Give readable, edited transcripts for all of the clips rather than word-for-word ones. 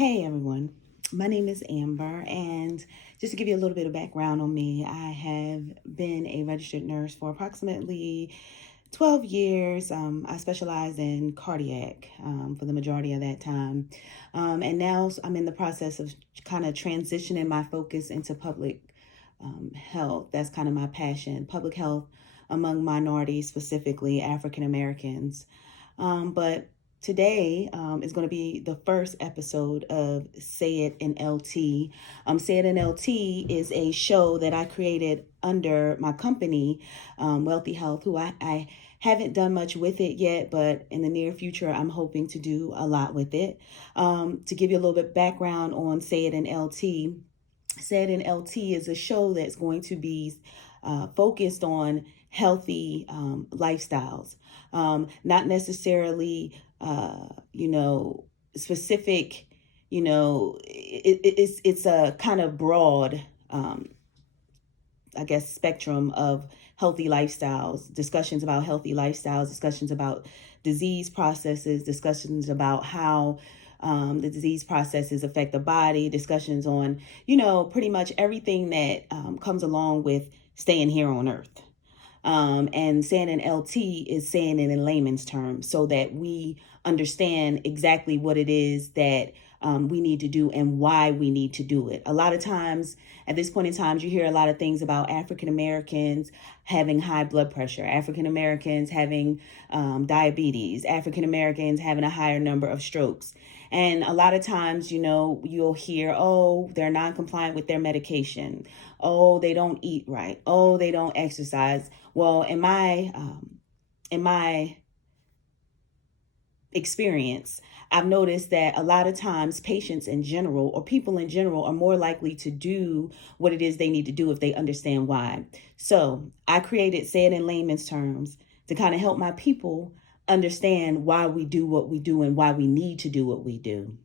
Hey everyone, my name is Amber, and just to give you a little bit of background on me, I have been a registered nurse for approximately 12 years. I specialize in cardiac for the majority of that time. And now I'm in the process of kind of transitioning my focus into public health. That's kind of my passion, public health among minorities, specifically African Americans. But today is going to be the first episode of Say It in LT. Say It in LT is a show that I created under my company, Wealthy Health, who I haven't done much with it yet, but in the near future, I'm hoping to do a lot with it. To give you a little bit background on Say It in LT, Say It in LT is a show that's going to be focused on healthy lifestyles, not necessarily, specific. It's a kind of broad, I guess, spectrum of healthy lifestyles, discussions about healthy lifestyles, discussions about disease processes, discussions about how the disease processes affect the body, discussions on, pretty much everything that comes along with staying here on earth. And saying in LT is saying it in layman's terms so that we understand exactly what it is that we need to do and why we need to do it. A lot of times, at this point in time, you hear a lot of things about African Americans having high blood pressure, African Americans having diabetes, African Americans having a higher number of strokes. And a lot of times, you'll hear, oh, they're non-compliant with their medication. Oh, they don't eat right. Oh, they don't exercise. Well, in my experience, I've noticed that a lot of times patients in general or people in general are more likely to do what it is they need to do if they understand why. So I created Say It in layman's terms to kind of help my people understand why we do what we do and why we need to do what we do.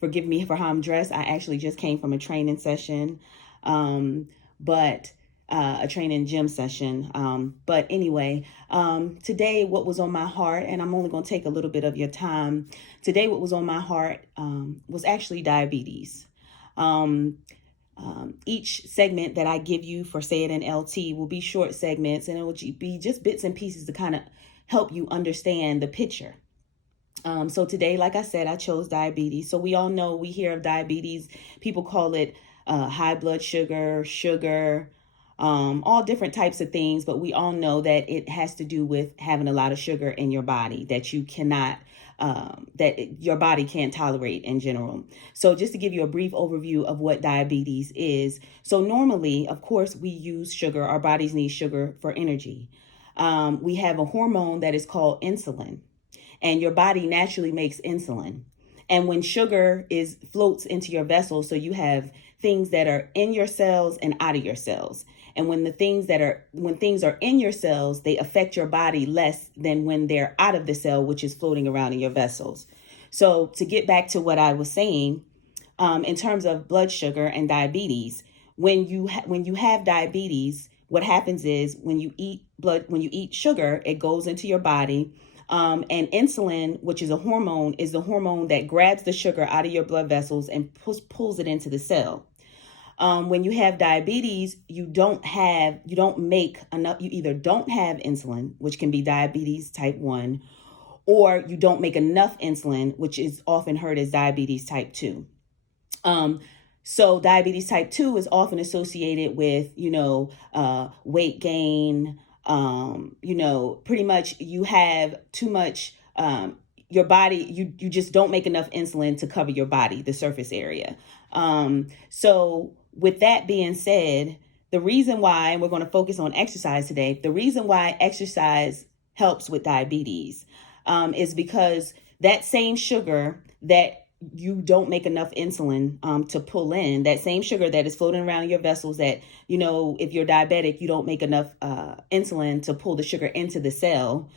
Forgive me for how I'm dressed. I actually just came from a training session, but a training gym session. But anyway, today what was on my heart, and I'm only going to take a little bit of your time. Today what was on my heart was actually diabetes. Each segment that I give you for Say It in LT will be short segments, and it will be just bits and pieces to kind of help you understand the picture. So today, like I said, I chose diabetes. So we all know, we hear of diabetes. People call it high blood sugar, all different types of things. But we all know that it has to do with having a lot of sugar in your body that you cannot, your body can't tolerate in general. So just to give you a brief overview of what diabetes is. So normally, of course, we use sugar. Our bodies need sugar for energy. We have a hormone that is called insulin, and your body naturally makes insulin. And when sugar floats into your vessels, so you have things that are in your cells and out of your cells. And when things are in your cells, they affect your body less than when they're out of the cell, which is floating around in your vessels. So to get back to what I was saying, in terms of blood sugar and diabetes, when you have diabetes, what happens is when you eat sugar, it goes into your body. And insulin, which is a hormone, is the hormone that grabs the sugar out of your blood vessels and pulls it into the cell. When you have diabetes, you don't make enough. You either don't have insulin, which can be diabetes type 1, or you don't make enough insulin, which is often heard as diabetes type 2. So diabetes type 2 is often associated with, weight gain. Pretty much you have too much, your body, you just don't make enough insulin to cover your body, the surface area. So with that being said, the reason why, and we're going to focus on exercise today, the reason why exercise helps with diabetes is because that same sugar that you don't make enough insulin to pull in, that same sugar that is floating around in your vessels that, if you're diabetic, you don't make enough insulin to pull the sugar into the cell.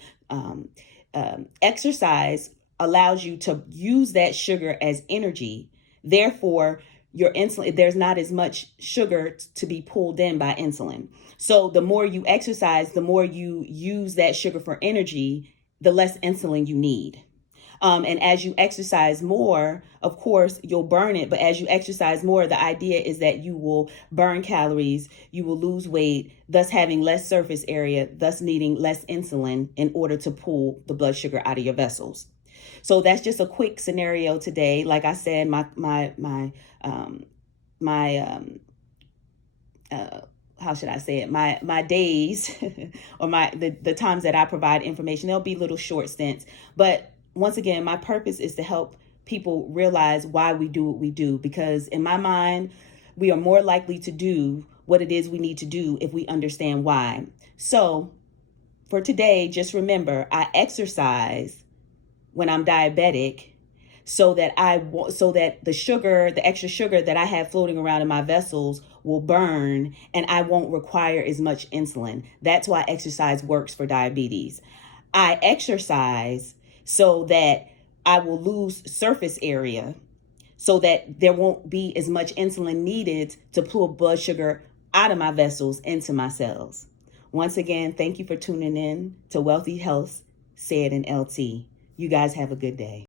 Exercise allows you to use that sugar as energy. Therefore, your insulin, there's not as much sugar to be pulled in by insulin. So the more you exercise, the more you use that sugar for energy, the less insulin you need. And as you exercise more, of course, you'll burn it. But as you exercise more, the idea is that you will burn calories, you will lose weight, thus having less surface area, thus needing less insulin in order to pull the blood sugar out of your vessels. So that's just a quick scenario today. Like I said, how should I say it? My days or the times that I provide information, they'll be little short stints. But once again, my purpose is to help people realize why we do what we do, because in my mind, we are more likely to do what it is we need to do if we understand why. So for today, just remember, I exercise when I'm diabetic so that the extra sugar that I have floating around in my vessels will burn and I won't require as much insulin. That's why exercise works for diabetes. I exercise so that I will lose surface area so that there won't be as much insulin needed to pull blood sugar out of my vessels into my cells. Once again, thank you for tuning in to Wealthy Health, Said in LT. You guys have a good day.